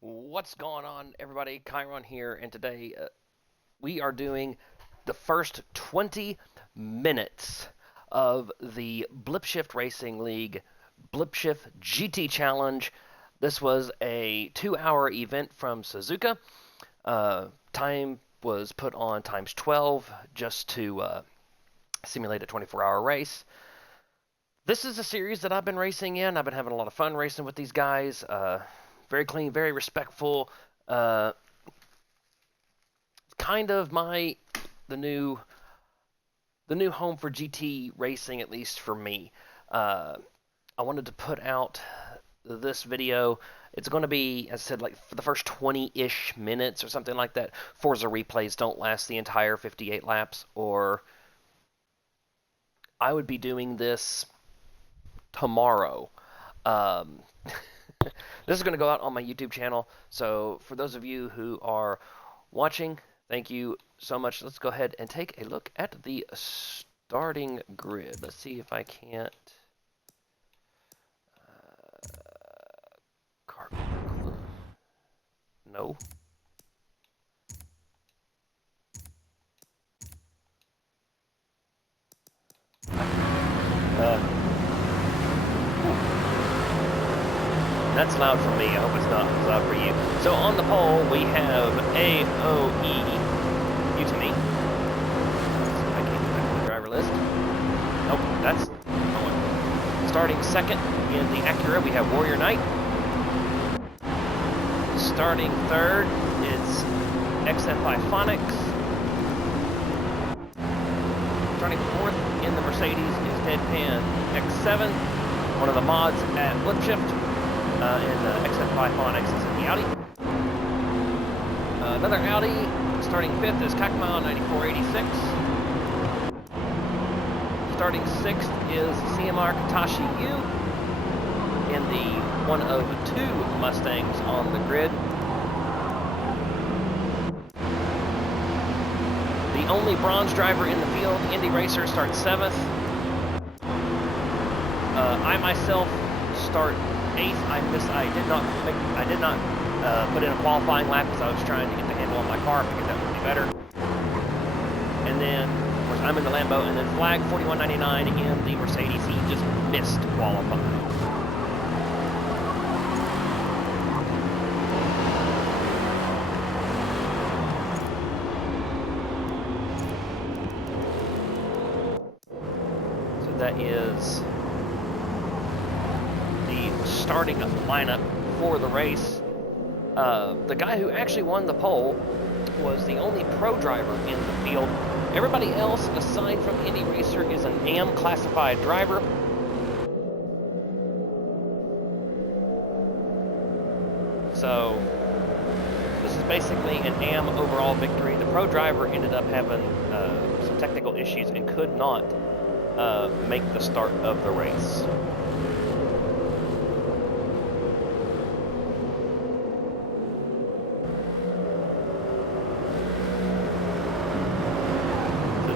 What's going on, everybody? Chiron here, and today we are doing the first 20 minutes of the Blipshift Racing League Blipshift GT Challenge. This was a 2-hour event from Suzuka. Time was put on times 12 just to simulate a 24-hour race. This is a series that I've been racing in. I've been having a lot of fun racing with these guys. Very clean, very respectful. Kind of the new home for GT racing, at least for me. I wanted to put out this video. It's going to be, as I said, like for the first 20-ish minutes or something like that. Forza replays don't last the entire 58 laps, or I would be doing this tomorrow. This is going to go out on my YouTube channel, so for those of you who are watching, thank you so much. Let's go ahead and take a look at the starting grid. Let's see if I can't... No. That's loud for me. I hope it's not loud for you. So on the pole, we have AOE. You to me. I can't get back to the driver list. Nope, that's Owen. Starting second in the Acura, we have Warrior Knight. Starting third, it's XFI Phonics. Starting fourth in the Mercedes is Deadpan X7, one of the mods at Blipshift. And XFI Phonics is in the Audi. Another Audi, starting fifth is Kakma 9486. Starting sixth is CMR Katashi U in the one of two Mustangs on the grid. The only bronze driver in the field, Indy Racer, starts seventh. I myself start eighth. I did not put in a qualifying lap because I was trying to get the handle on my car because that would be better. And then, of course, I'm in the Lambo, and then Flag 4199 in the Mercedes. He just missed qualifying. So that is starting lineup for the race. The guy who actually won the pole was the only pro driver in the field. Everybody else, aside from Indy Racer, is an AM classified driver. So this is basically an AM overall victory. The pro driver ended up having some technical issues and could not make the start of the race.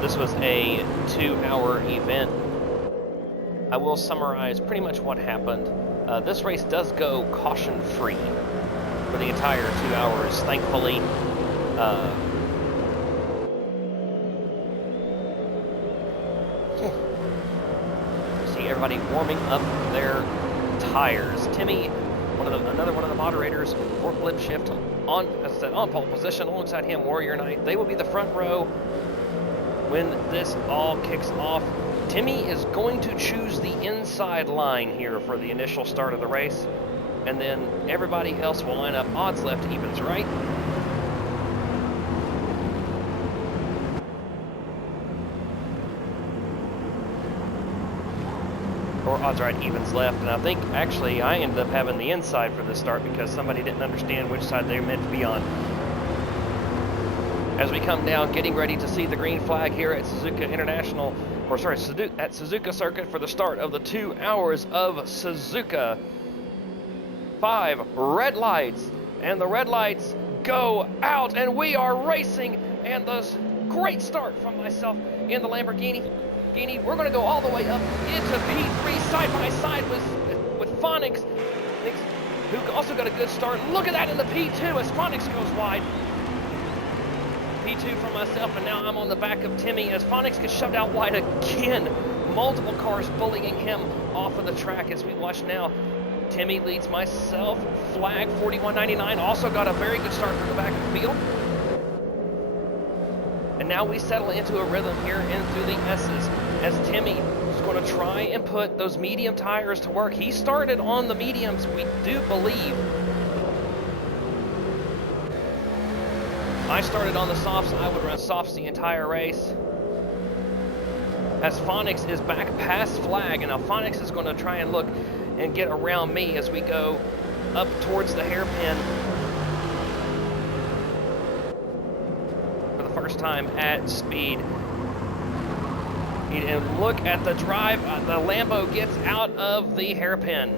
This was a 2-hour event. I will summarize pretty much what happened. This race does go caution-free for the entire 2 hours, thankfully. See everybody warming up their tires. Timmy, another one of the moderators for Blipshift, as I said, on pole position. Alongside him, Warrior Knight. They will be the front row when this all kicks off. Timmy is going to choose the inside line here for the initial start of the race, and then everybody else will line up odds left, evens right. Or odds right, evens left. And I think actually I ended up having the inside for this start because somebody didn't understand which side they were meant to be on. As we come down, getting ready to see the green flag here at Suzuka International, or sorry, at Suzuka Circuit for the start of the 2 hours of Suzuka. 5 red lights, and the red lights go out, and we are racing, and the great start from myself in the Lamborghini. We're going to go all the way up into P3 side by side with Phonics. who also got a good start. Look at that in the P2 as Phonics goes wide. P2 for myself, and now I'm on the back of Timmy as Phonics gets shoved out wide again. Multiple cars bullying him off of the track as we watch now. Timmy leads myself. Flag 41.99 also got a very good start from the back of the field. And now we settle into a rhythm here in through the S's as Timmy is going to try and put those medium tires to work. He started on the mediums, we do believe. I started on the softs. I would run softs the entire race. As Phonics is back past Flag, and now Phonics is going to try and look and get around me as we go up towards the hairpin for the first time at speed. And look at the drive. The Lambo gets out of the hairpin.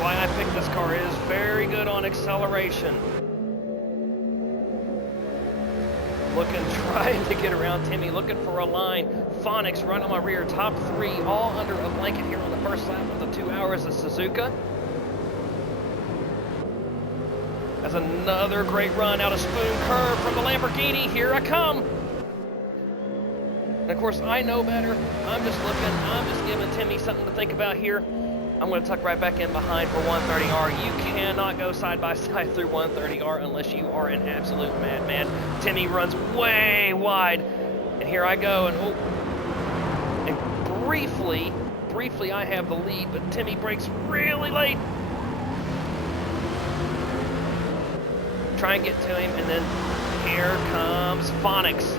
Why I picked this car is very good on acceleration. Looking, trying to get around Timmy, looking for a line. Phonics right on my rear, top three, all under a blanket here on the first lap of the 2 hours of Suzuka. That's another great run out of Spoon Curve from the Lamborghini. Here I come. And of course, I know better. I'm just looking, I'm just giving Timmy something to think about here. I'm going to tuck right back in behind for 130R. You cannot go side by side through 130R unless you are an absolute madman. Timmy runs way wide, and here I go, and briefly I have the lead, but Timmy brakes really late. Try and get to him, and then here comes Phonics.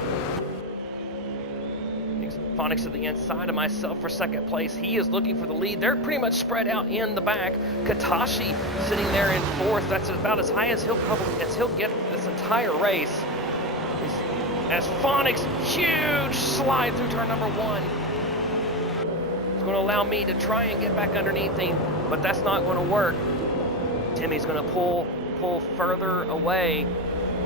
Phonics to the inside of myself for second place. He is looking for the lead. They're pretty much spread out in the back. Katashi sitting there in fourth. That's about as high as he'll get this entire race. As Phonics, huge slide through turn number one. It's going to allow me to try and get back underneath him, but that's not going to work. Timmy's going to pull further away,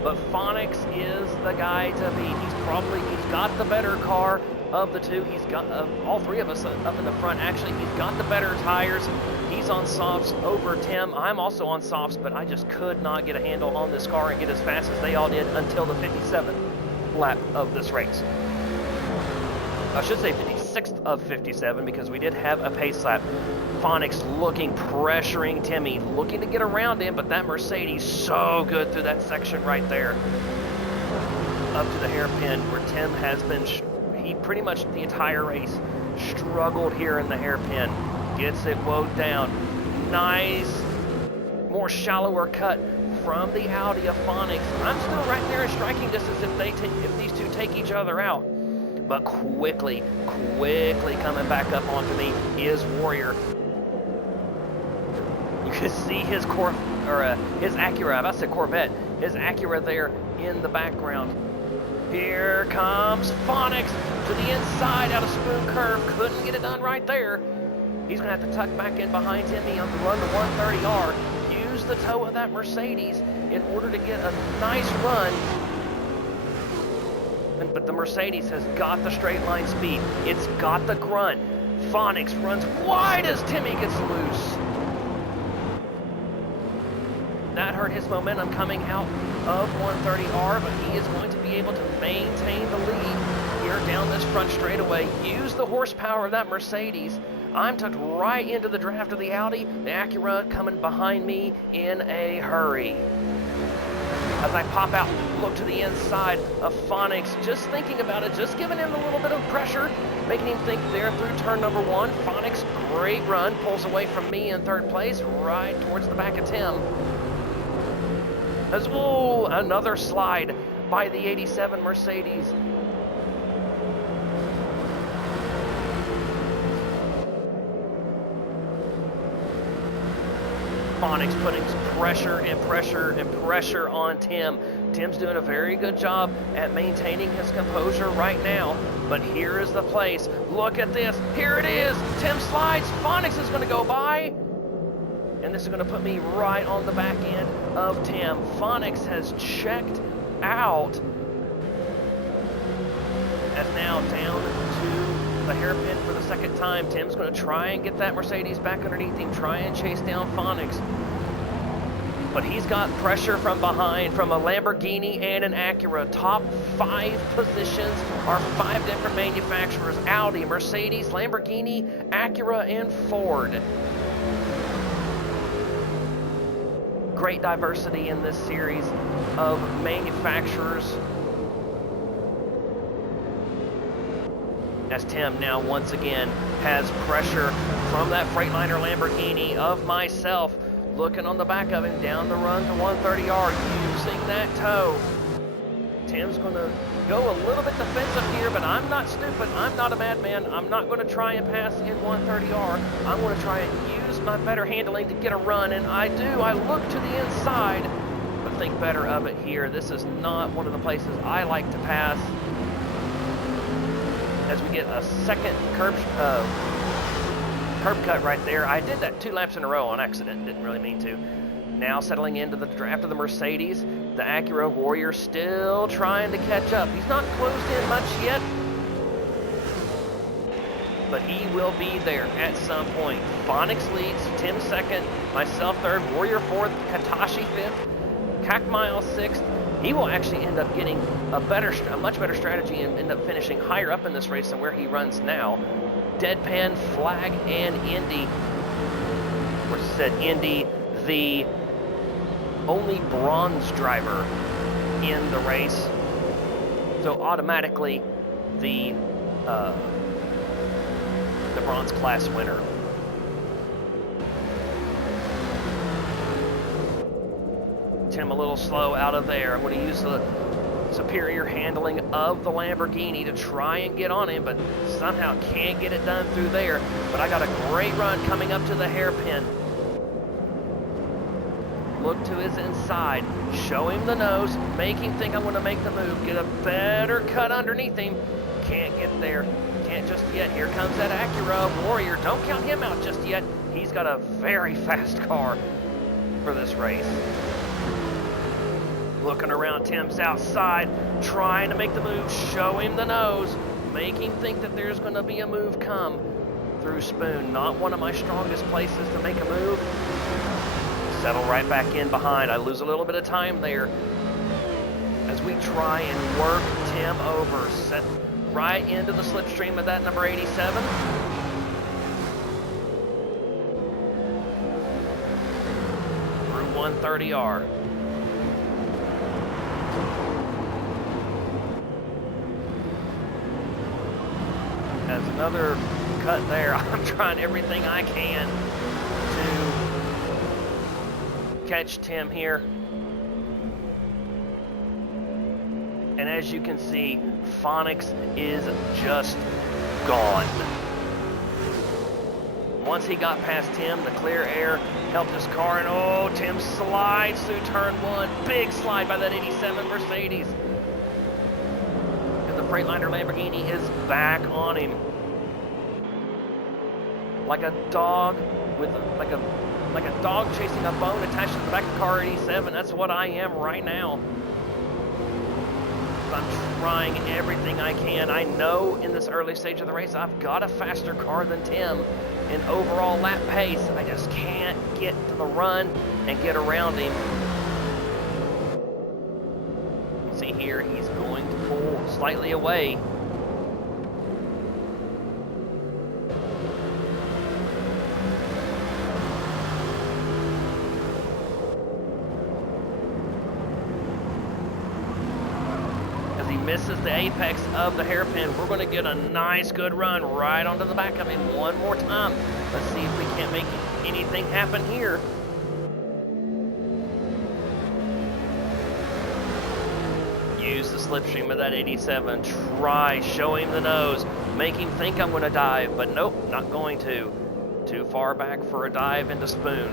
but Phonics is the guy to beat. He's got the better car of the two. He's got all three of us up in the front. Actually, he's got the better tires. He's on softs over Tim. I'm also on softs, but I just could not get a handle on this car and get as fast as they all did until the 57th lap of this race. I should say 56th of 57 because we did have a pace lap. Phonics looking, pressuring Timmy, looking to get around him, but that Mercedes so good through that section right there. Up to the hairpin where Tim has been, he pretty much the entire race struggled here in the hairpin. Gets it woed down. Nice, more shallower cut from the Audi of Phonics. I'm still right there in striking distance if these two take each other out. But quickly coming back up onto me is Warrior. You can see his his Acura, I said Corvette, his Acura there in the background. Here comes Phonics to the inside out of Spoon Curve. Couldn't get it done right there. He's going to have to tuck back in behind Timmy on the run to 130R. Use the toe of that Mercedes in order to get a nice run. But the Mercedes has got the straight line speed. It's got the grunt. Phonics runs wide as Timmy gets loose. That hurt his momentum coming out of 130R, but he is going to be able to maintain the lead here down this front straightaway. Use the horsepower of that Mercedes. I'm tucked right into the draft of the Audi. The Acura coming behind me in a hurry. As I pop out, look to the inside of Phonics, just thinking about it, just giving him a little bit of pressure, making him think there through turn number one. Phonics, great run, pulls away from me in third place, right towards the back of Tim. As, ooh, another slide by the 87 Mercedes. Phonics putting pressure and pressure and pressure on Tim. Tim's doing a very good job at maintaining his composure right now, but here is the place. Look at this. Here it is. Tim slides. Phonics is going to go by, and this is going to put me right on the back end of Tim. Phonics has checked out, as now down to the hairpin for the second time. Tim's going to try and get that Mercedes back underneath him, try and chase down Phonics. But he's got pressure from behind from a Lamborghini and an Acura. Top 5 positions are 5 different manufacturers: Audi, Mercedes, Lamborghini, Acura, and Ford. Great diversity in this series of manufacturers. As Tim now once again has pressure from that Freightliner Lamborghini of myself, looking on the back of him down the run to 130R, using that toe. Tim's going to go a little bit defensive here, but I'm not stupid. I'm not a madman. I'm not going to try and pass in 130R. I'm going to try and use my better handling to get a run, and I do. I look to the inside, but think better of it here. This is not one of the places I like to pass. As we get a second curb cut right there. I did that 2 laps in a row on accident, didn't really mean to. Now settling into the draft of the Mercedes, the Acura Warrior still trying to catch up. He's not closed in much yet, but he will be there at some point. Phonics leads, Tim second, myself third, Warrior fourth, Katashi fifth, Kakmile sixth. He will actually end up getting a much better strategy and end up finishing higher up in this race than where he runs now. Deadpan, Flag, and Indy. Or said Indy, the only bronze driver in the race. So automatically the bronze class winner. Tim a little slow out of there. I'm going to use the superior handling of the Lamborghini to try and get on him, but somehow can't get it done through there. But I got a great run coming up to the hairpin. Look to his inside, show him the nose, make him think I'm going to make the move, get a better cut underneath him. Can't get there, can't just yet. Here comes that Acura Warrior. Don't count him out just yet. He's got a very fast car for this race. Looking around, Tim's outside, trying to make the move, show him the nose, make him think that there's going to be a move come through Spoon. Not one of my strongest places to make a move. Settle right back in behind. I lose a little bit of time there as we try and work Tim over. Set right into the slipstream of that number 87. Through 130R. As another cut there, I'm trying everything I can to catch Tim here. And as you can see, Phonics is just gone. Once he got past Tim, the clear air helped his car, and oh, Tim slides through turn 1. Big slide by that 87 Mercedes. The Freightliner Lamborghini is back on him. Like a dog with like a dog chasing a bone attached to the back of car 87. That's what I am right now. I'm trying everything I can. I know in this early stage of the race I've got a faster car than Tim in overall lap pace. I just can't get to the run and get around him. See here, he's going to pull slightly away. As he misses the apex of the hairpin, we're going to get a nice good run right onto the back of him one more time. Let's see if we can't make anything happen here. Use the slipstream of that 87, try, show him the nose, make him think I'm going to dive, but nope, not going to. Too far back for a dive into Spoon.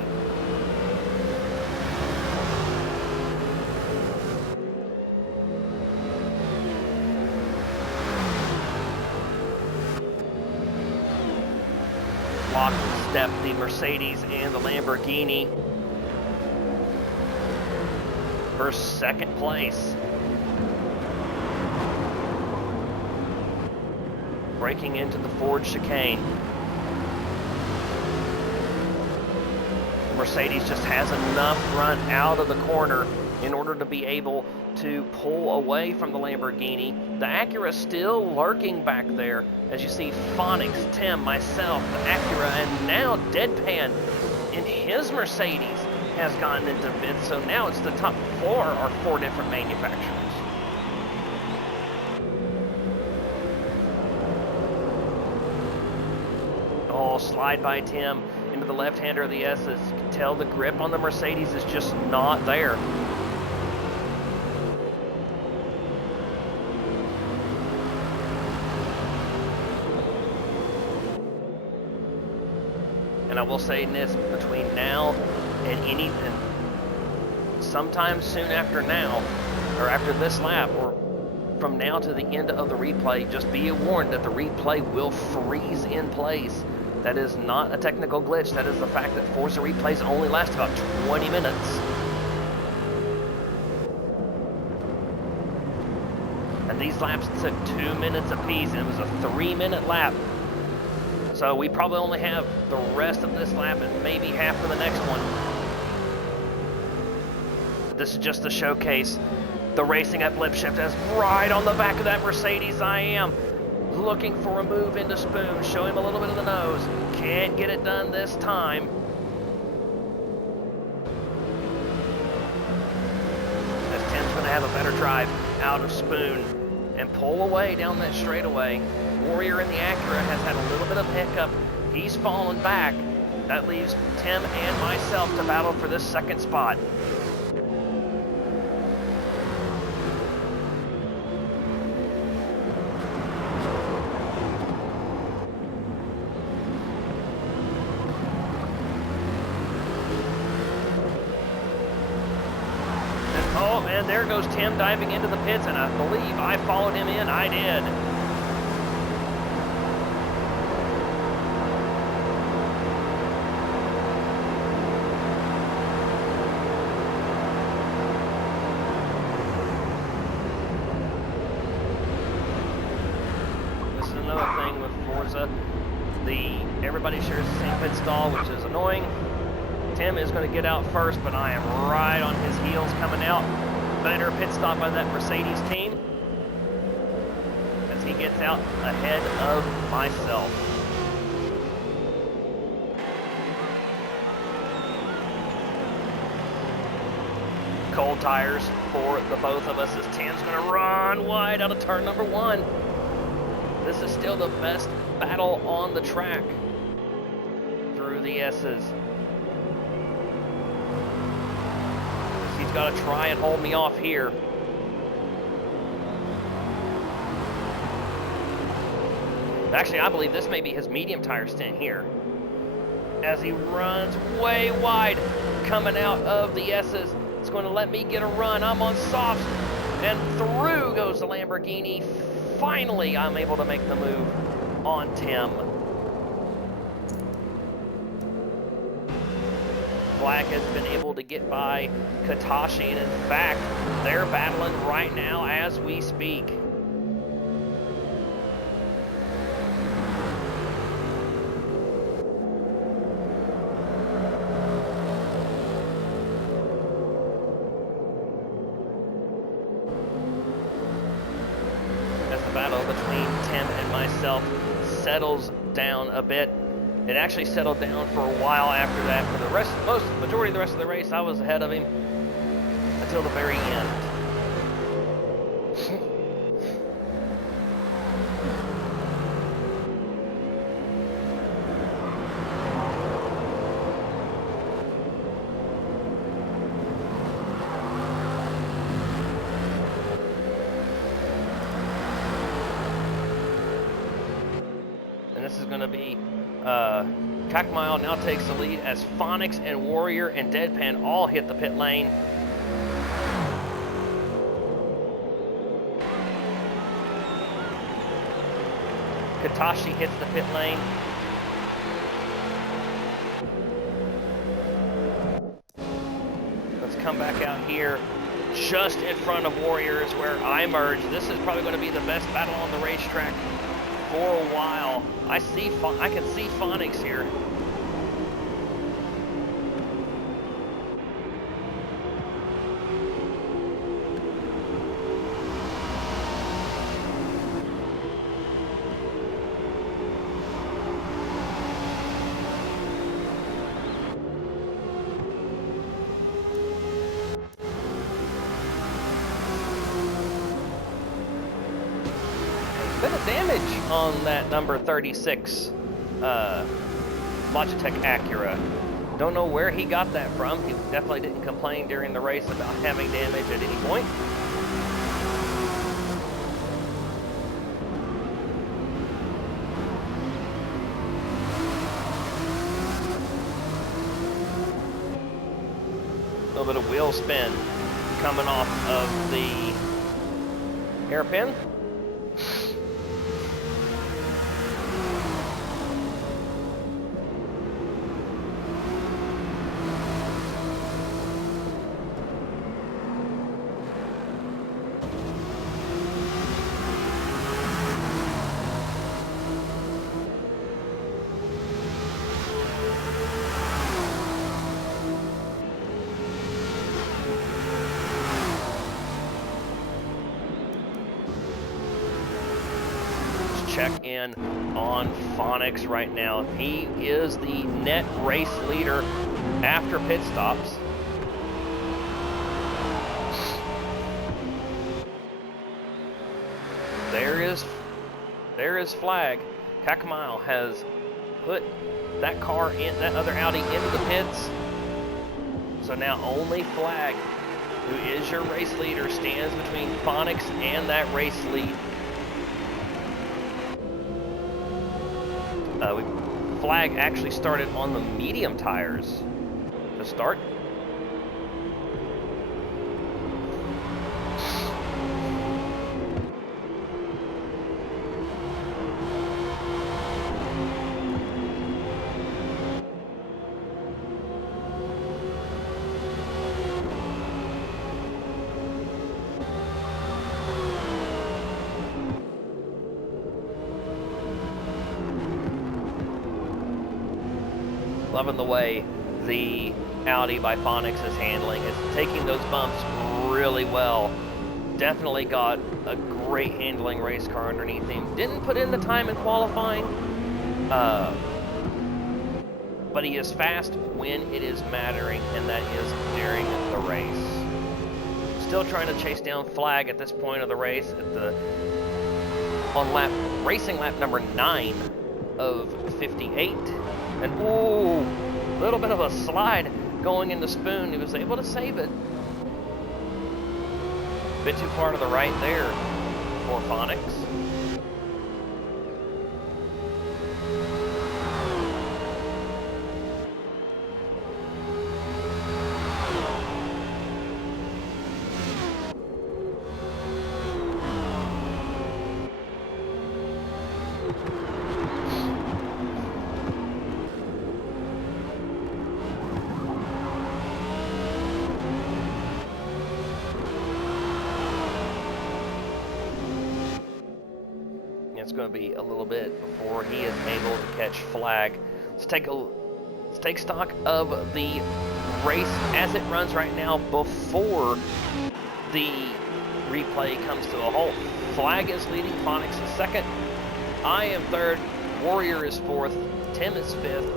Lock and step the Mercedes and the Lamborghini for second place. breaking into the Ford chicane. Mercedes just has enough run out of the corner in order to be able to pull away from the Lamborghini. The Acura still lurking back there. As you see, Phonics, Tim, myself, the Acura, and now Deadpan in his Mercedes has gotten into fifth. So now it's the top four are four different manufacturers. Oh, slide by Tim into the left-hander of the S's. You can tell the grip on the Mercedes is just not there. And I will say this, between now and sometime soon after now, or after this lap, or from now to the end of the replay, just be warned that the replay will freeze in place. That is not a technical glitch. That is the fact that Forza replays only last about 20 minutes. And these laps took 2 minutes apiece, and it was a 3-minute lap. So we probably only have the rest of this lap and maybe half of the next one. This is just to showcase the racing at Blip Shift, as right on the back of that Mercedes I am. Looking for a move into Spoon, show him a little bit of the nose. Can't get it done this time. As Tim's going to have a better drive out of Spoon and pull away down that straightaway. Warrior in the Acura has had a little bit of hiccup. He's fallen back. That leaves Tim and myself to battle for this second spot. Oh, and there goes Tim diving into the pits, and I believe I followed him in. I did. This is another thing with Forza. Everybody shares the same pit stall, which is annoying. Tim is going to get out first, but I am right on his heels coming out. Better pit stop by that Mercedes team as he gets out ahead of myself. Cold tires for the both of us as Tim's going to run wide out of turn number 1. This is still the best battle on the track through the S's. He's got to try and hold me off here. Actually, I believe this may be his medium tire stint here, as he runs way wide coming out of the S's. It's going to let me get a run. I'm on softs, and through goes the Lamborghini. Finally, I'm able to make the move on Tim. Black has been able to get by Katashi, and in fact, they're battling right now as we speak. As the battle between Tim and myself settles down a bit. It actually settled down for a while after that. For the majority of the rest of the race, I was ahead of him until the very end. And this is going to be Kakmile now takes the lead as Phonics and Warrior and Deadpan all hit the pit lane. Katashi hits the pit lane. Let's come back out here. Just in front of Warrior is where I merge. This is probably going to be the best battle on the racetrack for a while. I can see Phonics here. Bit of damage on that number 36 Logitech Acura. Don't know where he got that from. He definitely didn't complain during the race about having damage at any point. A little bit of wheel spin coming off of the hairpin. Check in on Phonics right now. He is the net race leader after pit stops. There is Flag. Kakamile has put that car in, that other Audi, into the pits. So now only Flag, who is your race leader, stands between Phonics and that race lead. Flag actually started on the medium tires to start. Loving the way the Audi by Phonics is handling. It's taking those bumps really well. Definitely got a great handling race car underneath him. Didn't put in the time in qualifying, but he is fast when it is mattering, and that is during the race. Still trying to chase down Flag at this point of the race on racing lap number 9 of 58. And ooh, a little bit of a slide going into Spoon. He was able to save it. A bit too far to the right there for Phonics. It's going to be a little bit before he is able to catch Flag. Let's take stock of the race as it runs right now before the replay comes to a halt. Flag is leading, Phonics is second. I am third, Warrior is fourth, Tim is fifth,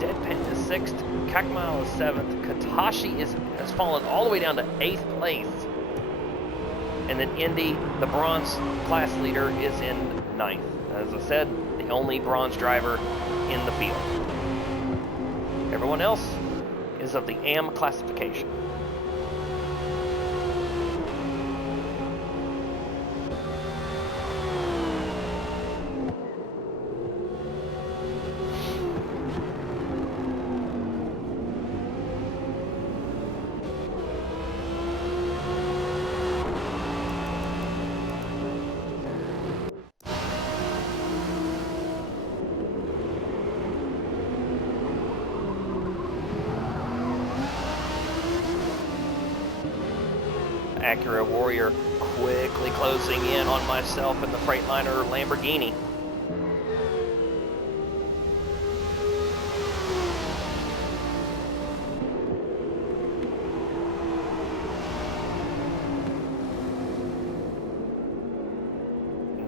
Deadpan is sixth, Kakamile is seventh, Katashi has fallen all the way down to 8th place. And then Indy, the bronze class leader, is in 9th. As I said, the only bronze driver in the field. Everyone else is of the AM classification. Acura Warrior quickly closing in on myself in the Freightliner Lamborghini.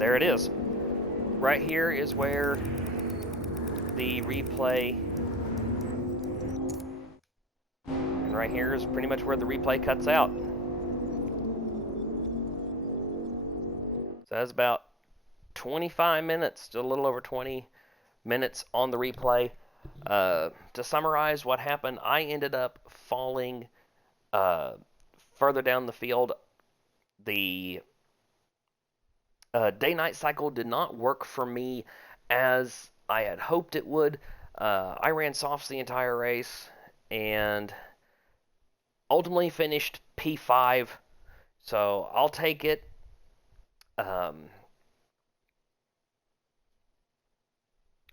there it is. Right here is where the replay, and right here is pretty much where the replay cuts out. So that's about 25 minutes, just a little over 20 minutes on the replay. To summarize what happened, I ended up falling further down the field. The day-night cycle did not work for me as I had hoped it would. I ran softs the entire race and ultimately finished P5, so I'll take it.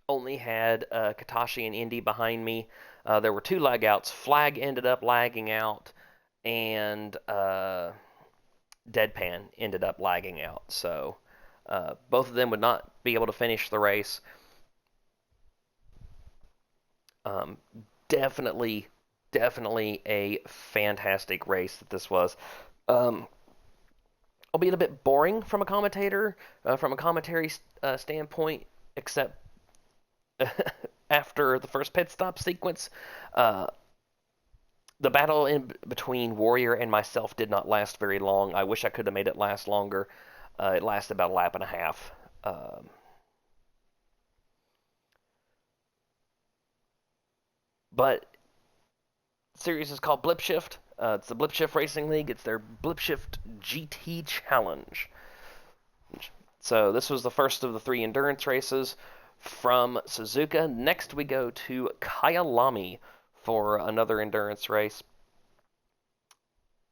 Only had Katashi and Indy behind me. There were 2 lag outs. Flag ended up lagging out, and Deadpan ended up lagging out. So both of them would not be able to finish the race. Definitely a fantastic race that this was. Albeit a bit boring from a commentator, from a commentary standpoint, except after the first pit stop sequence. The battle in between Warrior and myself did not last very long. I wish I could have made it last longer. It lasted about a lap and a half. But the series is called Blip Shift. It's the Blip Shift Racing League. It's their Blip Shift GT Challenge. So this was the first of the 3 endurance races from Suzuka. Next we go to Kyalami for another endurance race.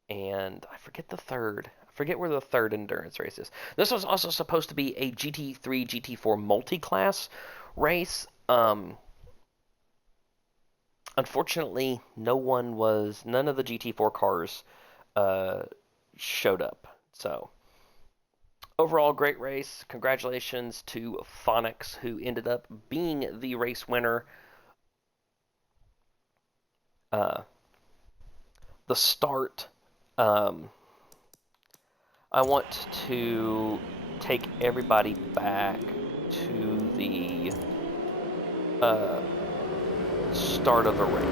And I forget the third. I forget where the third endurance race is. This was also supposed to be a GT3, GT4 multi-class race. Unfortunately, none of the GT4 cars showed up. So, overall, great race. Congratulations to Phonics, who ended up being the race winner. The start, I want to take everybody back to the start of the race.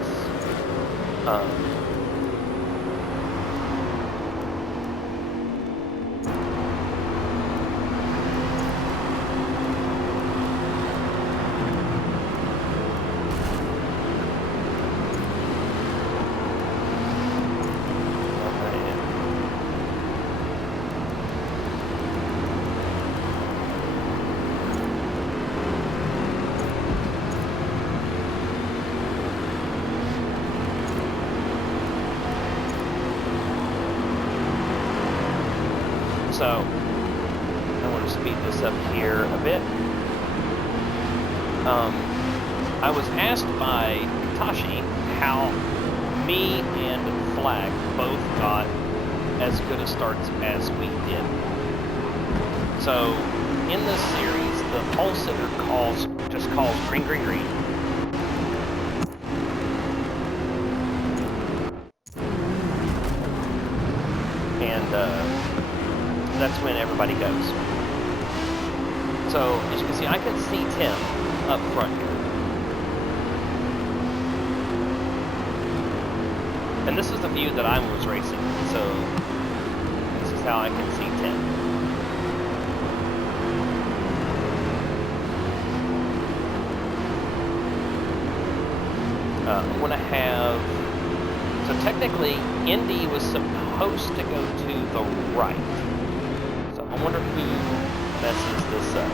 So, I want to speed this up here a bit. I was asked by Tashi how me and Flag both got as good a starts as we did. So, in this series, the pole sitter just calls green, green, green. And, that's when everybody goes. So, as you can see, I can see Tim up front here. And this is the view that I was racing, so this is how I can see Tim. I'm going to have... So technically, Indy was supposed to go to the right. I wonder who messes this up.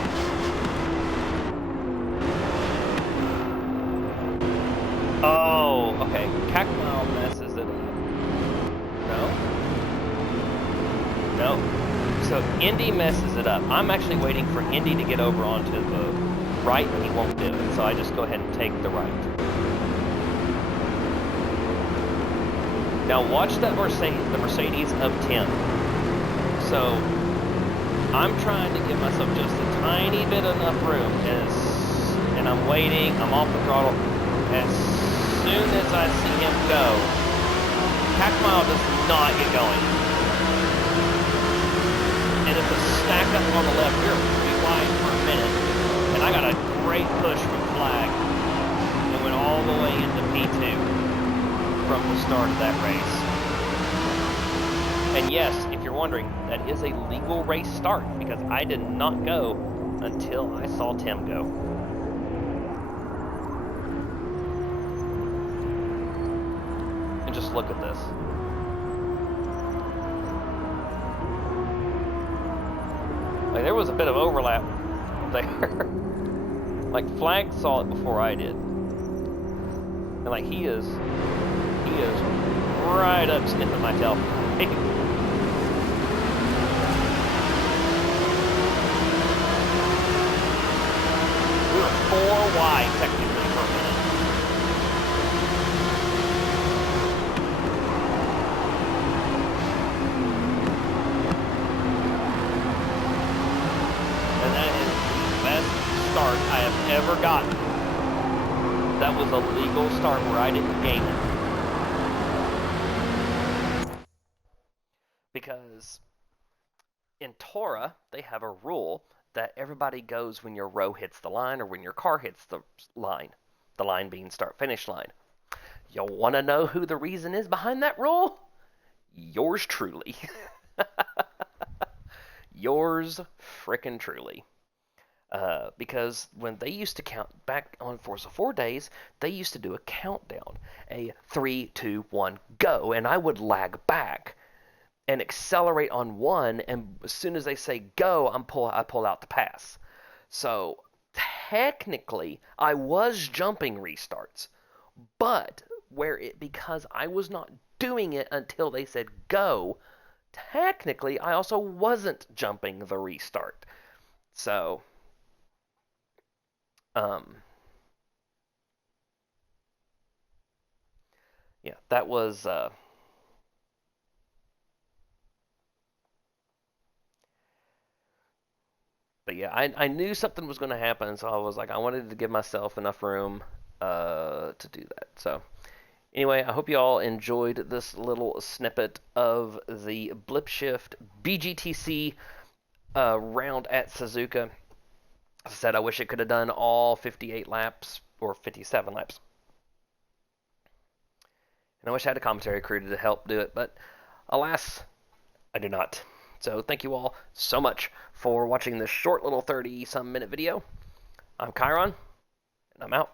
Oh, okay. Cacmile messes it up. No. So Indy messes it up. I'm actually waiting for Indy to get over onto the right, but he won't do it. So I just go ahead and take the right. Now watch that the Mercedes of Tim. So I'm trying to give myself just a tiny bit enough room, and I'm waiting, I'm off the throttle. As soon as I see him go, Cacmile does not get going. And if it's stacked up on the left, you're minute, and I got a great push from flag and went all the way into P2 from the start of that race. And yes, if you're wondering, that is a legal race start because I did not go until I saw Tim go. And just look at this. Like, there was a bit of overlap there. Like, Flag saw it before I did. And like, he is right up sniffing my tail. We were 4 wide technically for a minute. And that is the best start I have ever gotten. That was a legal start where I didn't game it. Because in Torah, they have a rule that everybody goes when your row hits the line or when your car hits the line being start-finish line. You want to know who the reason is behind that rule? Yours truly. Yours frickin' truly. Because when they used to count back on Forza 4 days, they used to do a countdown, a 3, 2, 1, go, and I would lag back and accelerate on 1, and as soon as they say go, I pull out the pass. So technically, I was jumping restarts, but because I was not doing it until they said go, technically I also wasn't jumping the restart. So yeah, that was but yeah, I knew something was going to happen, so I was like, I wanted to give myself enough room to do that. So anyway, I hope you all enjoyed this little snippet of the Blip Shift BGTC round at Suzuka. As I said, I wish it could have done all 58 laps or 57 laps. And I wish I had a commentary crew to help do it, but alas, I do not. So thank you all so much for watching this short little 30-some minute video. I'm Chiron, and I'm out.